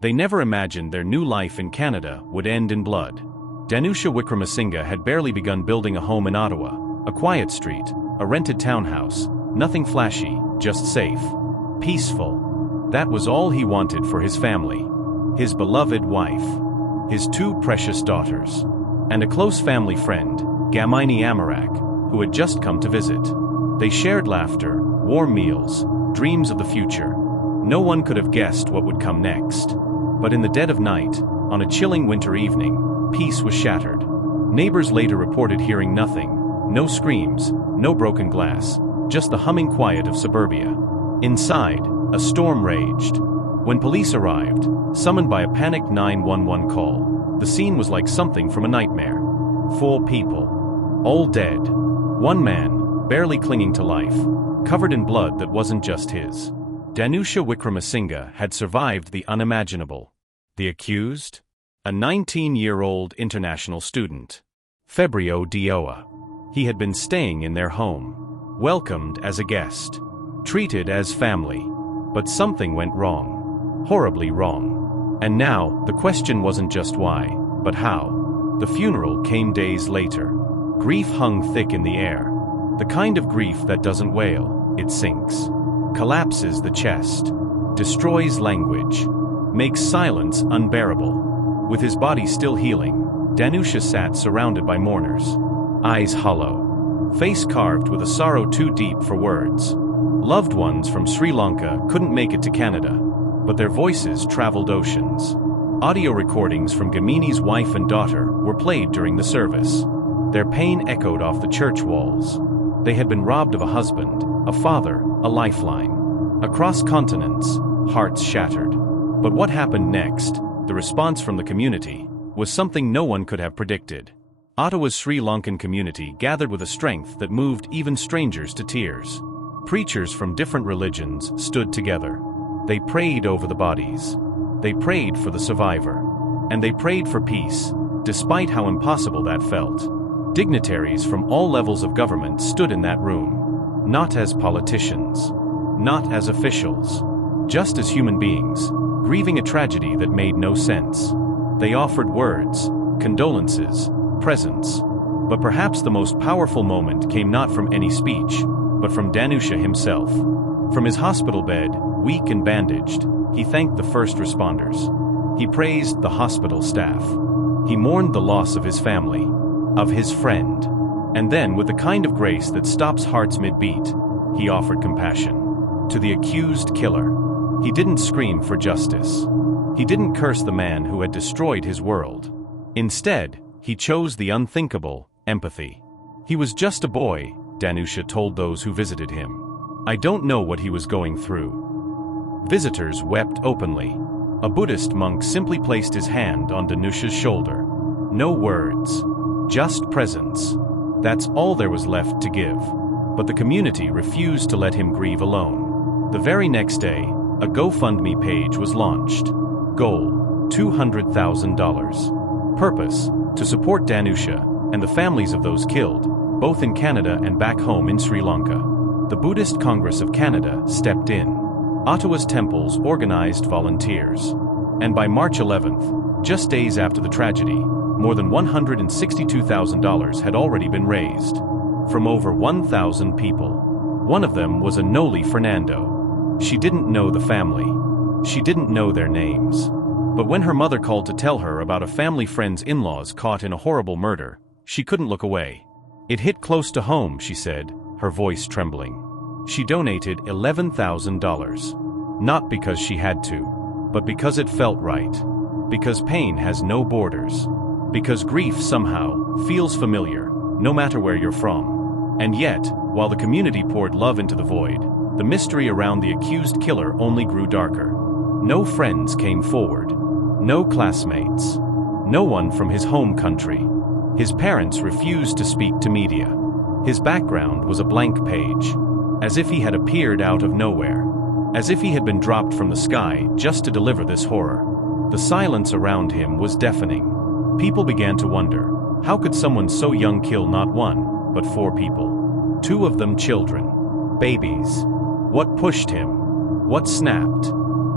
They never imagined their new life in Canada would end in blood. Danusha Wickramasinghe had barely begun building a home in Ottawa, a quiet street, a rented townhouse, nothing flashy, just safe. Peaceful. That was all he wanted for his family. His beloved wife. His 2 precious daughters. And a close family friend, Gamini Amarak, who had just come to visit. They shared laughter, warm meals, dreams of the future. No one could have guessed what would come next. But in the dead of night, on a chilling winter evening, peace was shattered. Neighbors later reported hearing nothing. No screams, no broken glass, just the humming quiet of suburbia. Inside, a storm raged. When police arrived, summoned by a panicked 911 call, the scene was like something from a nightmare. 4 people. All dead. 1 man, barely clinging to life, covered in blood that wasn't just his. Danusha Wickramasinghe had survived the unimaginable. The accused? A 19-year-old international student. Fabio De-Oliveira. He had been staying in their home. Welcomed as a guest. Treated as family. But something went wrong. Horribly wrong. And now, the question wasn't just why, but how. The funeral came days later. Grief hung thick in the air. The kind of grief that doesn't wail, it sinks. Collapses the chest. Destroys language. Makes silence unbearable. With his body still healing, Danusha sat surrounded by mourners. Eyes hollow. Face carved with a sorrow too deep for words. Loved ones from Sri Lanka couldn't make it to Canada, but their voices traveled oceans. Audio recordings from Gamini's wife and daughter were played during the service. Their pain echoed off the church walls. They had been robbed of a husband, a father, a lifeline. Across continents, hearts shattered. But what happened next, the response from the community, was something no one could have predicted. Ottawa's Sri Lankan community gathered with a strength that moved even strangers to tears. Preachers from different religions stood together. They prayed over the bodies. They prayed for the survivor. And they prayed for peace, despite how impossible that felt. Dignitaries from all levels of government stood in that room. Not as politicians. Not as officials. Just as human beings, grieving a tragedy that made no sense. They offered words, condolences, presence. But perhaps the most powerful moment came not from any speech, but from Danusha himself. From his hospital bed, weak and bandaged, he thanked the first responders. He praised the hospital staff. He mourned the loss of his family, of his friend. And then, with the kind of grace that stops hearts mid-beat, he offered compassion. To the accused killer. He didn't scream for justice. He didn't curse the man who had destroyed his world. Instead, he chose the unthinkable, empathy. He was just a boy, Danusha told those who visited him. I don't know what he was going through. Visitors wept openly. A Buddhist monk simply placed his hand on Danusha's shoulder. No words. Just presence. That's all there was left to give. But the community refused to let him grieve alone. The very next day, a GoFundMe page was launched. Goal: $200,000. Purpose: to support Danusha and the families of those killed, both in Canada and back home in Sri Lanka. The Buddhist Congress of Canada stepped in. Ottawa's temples organized volunteers. And by March 11th, just days after the tragedy, more than $162,000 had already been raised. From over 1,000 people. One of them was Anoli Fernando. She didn't know the family. She didn't know their names. But when her mother called to tell her about a family friend's in-laws caught in a horrible murder, she couldn't look away. It hit close to home, she said, her voice trembling. She donated $11,000. Not because she had to, but because it felt right. Because pain has no borders. Because grief somehow feels familiar, no matter where you're from. And yet, while the community poured love into the void, the mystery around the accused killer only grew darker. No friends came forward. No classmates. No one from his home country. His parents refused to speak to media. His background was a blank page. As if he had appeared out of nowhere. As if he had been dropped from the sky just to deliver this horror. The silence around him was deafening. People began to wonder, how could someone so young kill not one, but 4 people? 2 of them children. Babies. What pushed him? What snapped?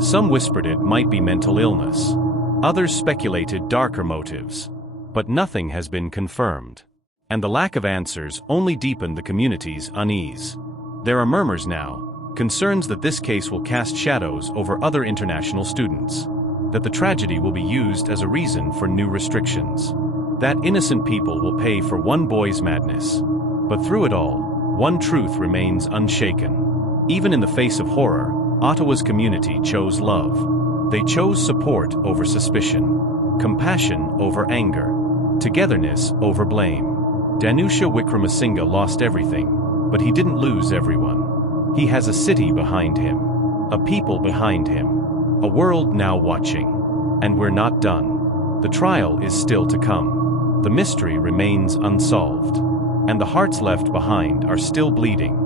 Some whispered it might be mental illness. Others speculated darker motives. But nothing has been confirmed. And the lack of answers only deepened the community's unease. There are murmurs now, concerns that this case will cast shadows over other international students, that the tragedy will be used as a reason for new restrictions, that innocent people will pay for one boy's madness. But through it all, one truth remains unshaken. Even in the face of horror, Ottawa's community chose love. They chose support over suspicion, compassion over anger, togetherness over blame. Danusha Wickramasinghe lost everything, but he didn't lose everyone. He has a city behind him, a people behind him, a world now watching. And we're not done. The trial is still to come. The mystery remains unsolved. And the hearts left behind are still bleeding.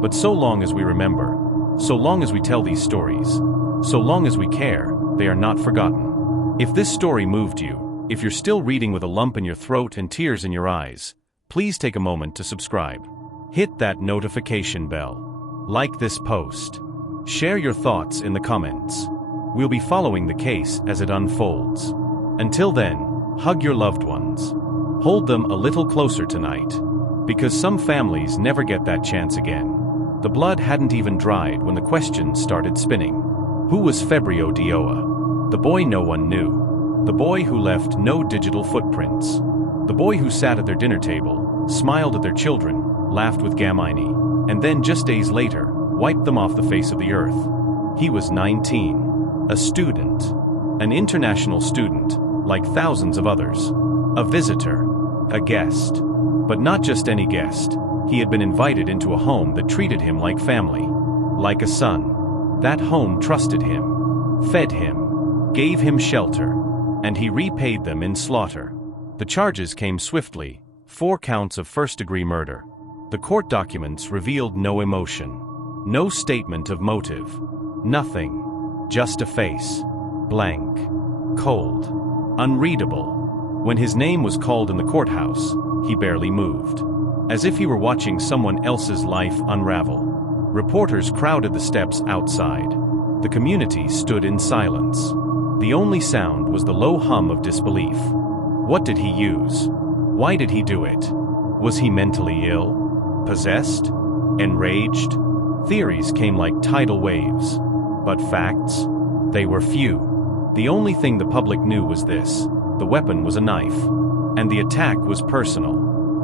But so long as we remember, so long as we tell these stories, so long as we care, they are not forgotten. If this story moved you, if you're still reading with a lump in your throat and tears in your eyes, please take a moment to subscribe. Hit that notification bell. Like this post. Share your thoughts in the comments. We'll be following the case as it unfolds. Until then, hug your loved ones. Hold them a little closer tonight. Because some families never get that chance again. The blood hadn't even dried when the questions started spinning. Who was Febrio Dioa? The boy no one knew. The boy who left no digital footprints. The boy who sat at their dinner table, smiled at their children, laughed with Gamini, and then just days later, wiped them off the face of the earth. He was 19. A student. An international student, like thousands of others. A visitor. A guest. But not just any guest. He had been invited into a home that treated him like family. Like a son. That home trusted him. Fed him. Gave him shelter. And he repaid them in slaughter. The charges came swiftly, 4 counts of first-degree murder. The court documents revealed no emotion. No statement of motive. Nothing. Just a face. Blank. Cold. Unreadable. When his name was called in the courthouse, he barely moved. As if he were watching someone else's life unravel. Reporters crowded the steps outside. The community stood in silence. The only sound was the low hum of disbelief. What did he use? Why did he do it? Was he mentally ill? Possessed? Enraged? Theories came like tidal waves. But facts? They were few. The only thing the public knew was this: the weapon was a knife. And the attack was personal.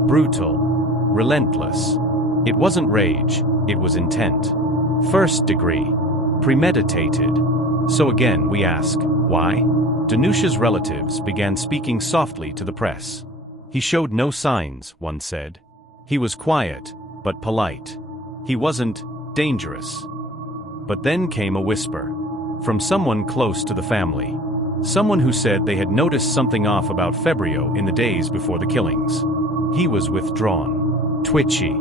Brutal. Relentless. It wasn't rage, it was intent. First degree. Premeditated. So again we ask, why? Danusha's relatives began speaking softly to the press. He showed no signs, one said. He was quiet, but polite. He wasn't dangerous. But then came a whisper. From someone close to the family. Someone who said they had noticed something off about Febrio in the days before the killings. He was withdrawn. Twitchy.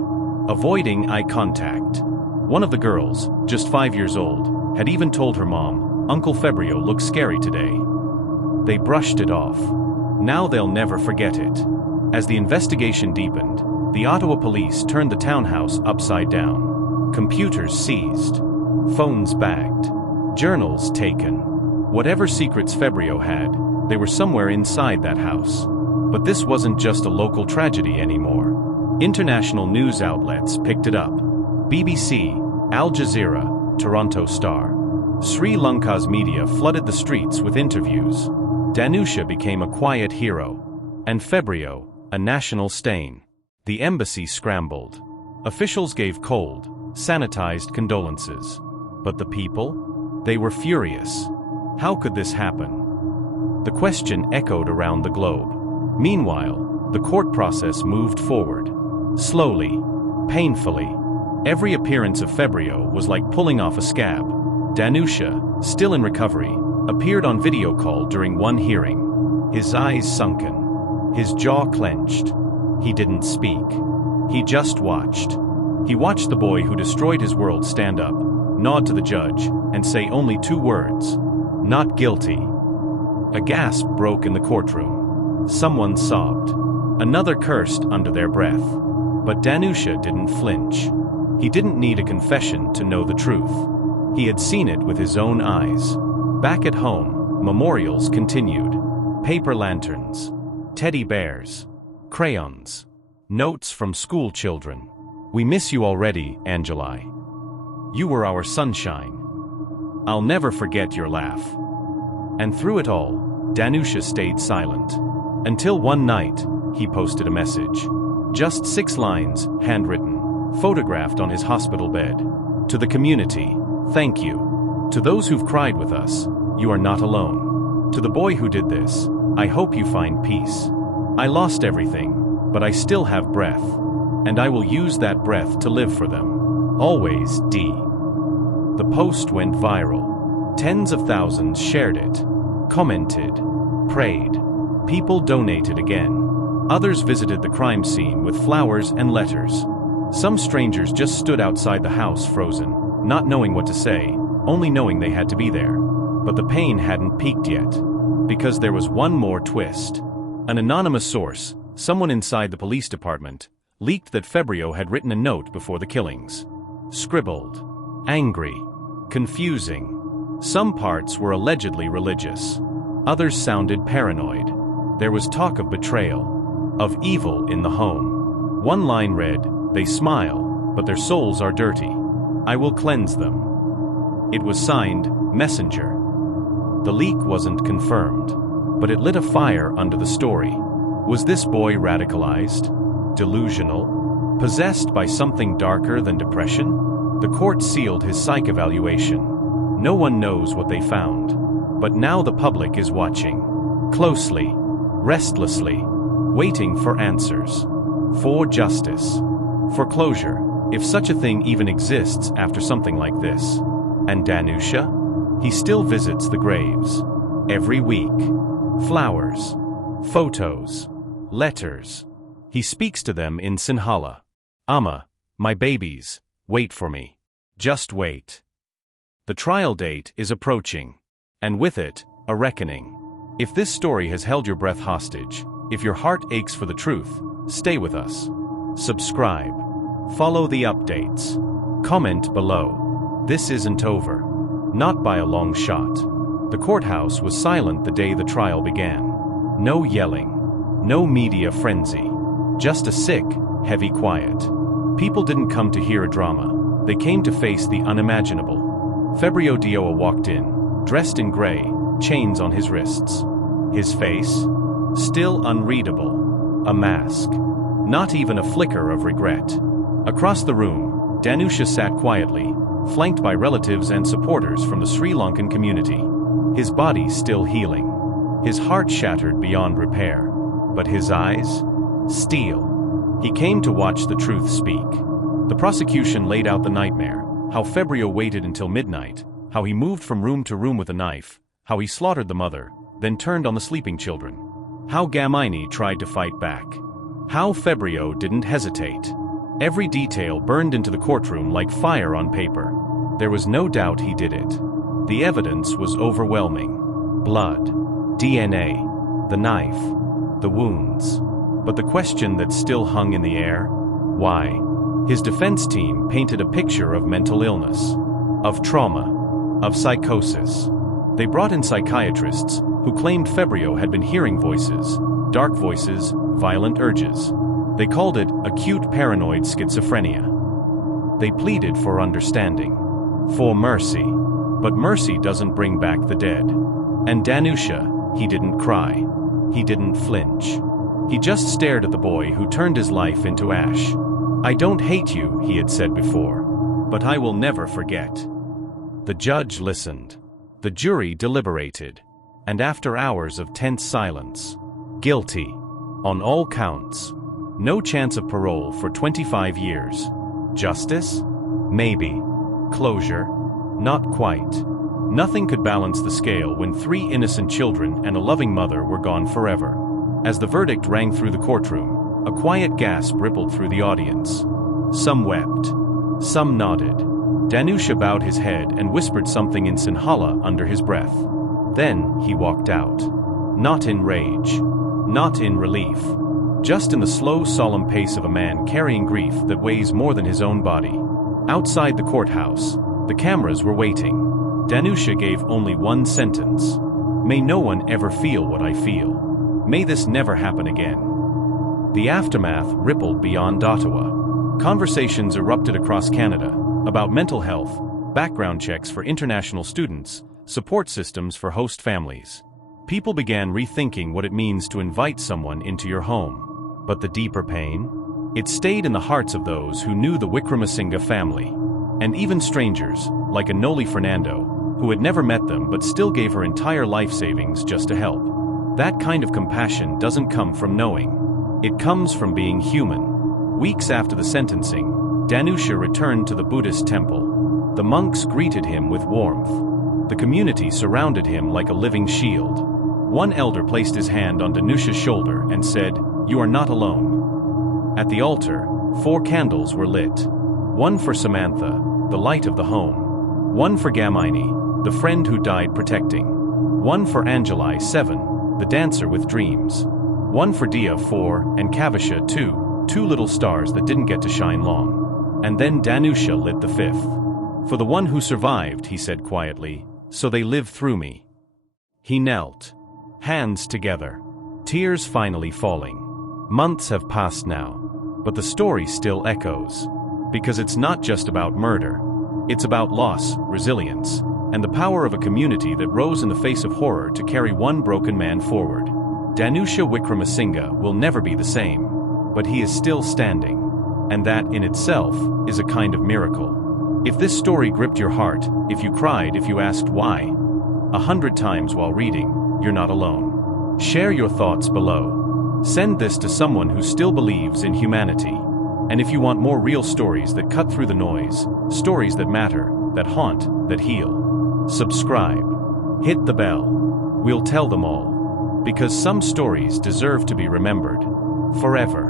Avoiding eye contact. One of the girls, just 5 years old, had even told her mom, "Uncle Febrio looks scary today." They brushed it off. Now they'll never forget it. As the investigation deepened, the Ottawa police turned the townhouse upside down. Computers seized. Phones bagged. Journals taken. Whatever secrets Febrio had, they were somewhere inside that house. But this wasn't just a local tragedy anymore. International news outlets picked it up. BBC, Al Jazeera, Toronto Star. Sri Lanka's media flooded the streets with interviews. Danusha became a quiet hero. And Febrio, a national stain. The embassy scrambled. Officials gave cold, sanitized condolences. But the people? They were furious. How could this happen? The question echoed around the globe. Meanwhile, the court process moved forward. Slowly. Painfully. Every appearance of Febrio was like pulling off a scab. Danusha, still in recovery, appeared on video call during one hearing. His eyes sunken. His jaw clenched. He didn't speak. He just watched. He watched the boy who destroyed his world stand up, nod to the judge, and say only 2 words. Not guilty. A gasp broke in the courtroom. Someone sobbed. Another cursed under their breath. But Danusha didn't flinch. He didn't need a confession to know the truth. He had seen it with his own eyes. Back at home, memorials continued. Paper lanterns, teddy bears, crayons, notes from school children. "We miss you already, Angeli. You were our sunshine. I'll never forget your laugh." And through it all, Danusha stayed silent. Until one night, he posted a message. Just 6 lines, handwritten, photographed on his hospital bed. "To the community, thank you. To those who've cried with us, you are not alone. To the boy who did this, I hope you find peace. I lost everything, but I still have breath, and I will use that breath to live for them. Always, D." The post went viral. Tens of thousands shared it, commented, prayed. People donated again. Others visited the crime scene with flowers and letters. Some strangers just stood outside the house frozen, not knowing what to say, only knowing they had to be there. But the pain hadn't peaked yet, because there was one more twist. An anonymous source, someone inside the police department, leaked that Febrio had written a note before the killings. Scribbled. Angry. Confusing. Some parts were allegedly religious. Others sounded paranoid. There was talk of betrayal, of evil in the home. One line read, "They smile, but their souls are dirty. I will cleanse them." It was signed, Messenger. The leak wasn't confirmed, but it lit a fire under the story. Was this boy radicalized? Delusional? Possessed by something darker than depression? The court sealed his psych evaluation. No one knows what they found. But now the public is watching. Closely. Restlessly. Waiting for answers. For justice. For closure, if such a thing even exists after something like this. And Danusha? He still visits the graves. Every week. Flowers. Photos. Letters. He speaks to them in Sinhala. "Amma, my babies, wait for me. Just wait." The trial date is approaching. And with it, a reckoning. If this story has held your breath hostage, if your heart aches for the truth, stay with us. Subscribe. Follow the updates. Comment below. This isn't over. Not by a long shot. The courthouse was silent the day the trial began. No yelling. No media frenzy. Just a sick, heavy quiet. People didn't come to hear a drama. They came to face the unimaginable. Febrio Dioa walked in, dressed in gray, chains on his wrists. His face? Still unreadable. A mask. Not even a flicker of regret. Across the room, Danusha sat quietly, flanked by relatives and supporters from the Sri Lankan community. His body still healing. His heart shattered beyond repair. But his eyes? Steel. He came to watch the truth speak. The prosecution laid out the nightmare, how Febrio waited until midnight, how he moved from room to room with a knife, how he slaughtered the mother, then turned on the sleeping children. How Gamini tried to fight back. How Febrio didn't hesitate. Every detail burned into the courtroom like fire on paper. There was no doubt he did it. The evidence was overwhelming. Blood, DNA, the knife, the wounds. But the question that still hung in the air? Why? His defense team painted a picture of mental illness, of trauma, of psychosis. They brought in psychiatrists who claimed Febrio had been hearing voices, dark voices, violent urges. They called it acute paranoid schizophrenia. They pleaded for understanding, for mercy. But mercy doesn't bring back the dead. And Danusha, he didn't cry. He didn't flinch. He just stared at the boy who turned his life into ash. "I don't hate you," he had said before, "but I will never forget." The judge listened. The jury deliberated. And after hours of tense silence, guilty. On all counts. No chance of parole for 25 years. Justice? Maybe. Closure? Not quite. Nothing could balance the scale when 3 innocent children and a loving mother were gone forever. As the verdict rang through the courtroom, a quiet gasp rippled through the audience. Some wept. Some nodded. Danusha bowed his head and whispered something in Sinhala under his breath. Then he walked out. Not in rage. Not in relief. Just in the slow, solemn pace of a man carrying grief that weighs more than his own body. Outside the courthouse, the cameras were waiting. Danusha gave only one sentence. May no one ever feel what I feel. May this never happen again. The aftermath rippled beyond Ottawa. Conversations erupted across Canada about mental health, background checks for international students, support systems for host families. People began rethinking what it means to invite someone into your home. But the deeper pain? It stayed in the hearts of those who knew the Wickramasinghe family. And even strangers, like Anoli Fernando, who had never met them but still gave her entire life savings just to help. That kind of compassion doesn't come from knowing. It comes from being human. Weeks after the sentencing, Danusha returned to the Buddhist temple. The monks greeted him with warmth. The community surrounded him like a living shield. One elder placed his hand on Danusha's shoulder and said, "You are not alone." At the altar, 4 candles were lit. One for Samantha, the light of the home. One for Gamini, the friend who died protecting. One for Anjali, 7, the dancer with dreams. One for Dia, 4, and Kavisha, 2 little stars that didn't get to shine long. And then Danusha lit the 5th. For the one who survived, he said quietly, so they live through me. He knelt, hands together, tears finally falling. Months have passed now, but the story still echoes. Because it's not just about murder. It's about loss, resilience, and the power of a community that rose in the face of horror to carry one broken man forward. Danusha Wickramasinghe will never be the same, but he is still standing. And that, in itself, is a kind of miracle. If this story gripped your heart, if you cried, if you asked why, 100 times while reading, you're not alone. Share your thoughts below. Send this to someone who still believes in humanity. And if you want more real stories that cut through the noise, stories that matter, that haunt, that heal, subscribe. Hit the bell. We'll tell them all. Because some stories deserve to be remembered. Forever.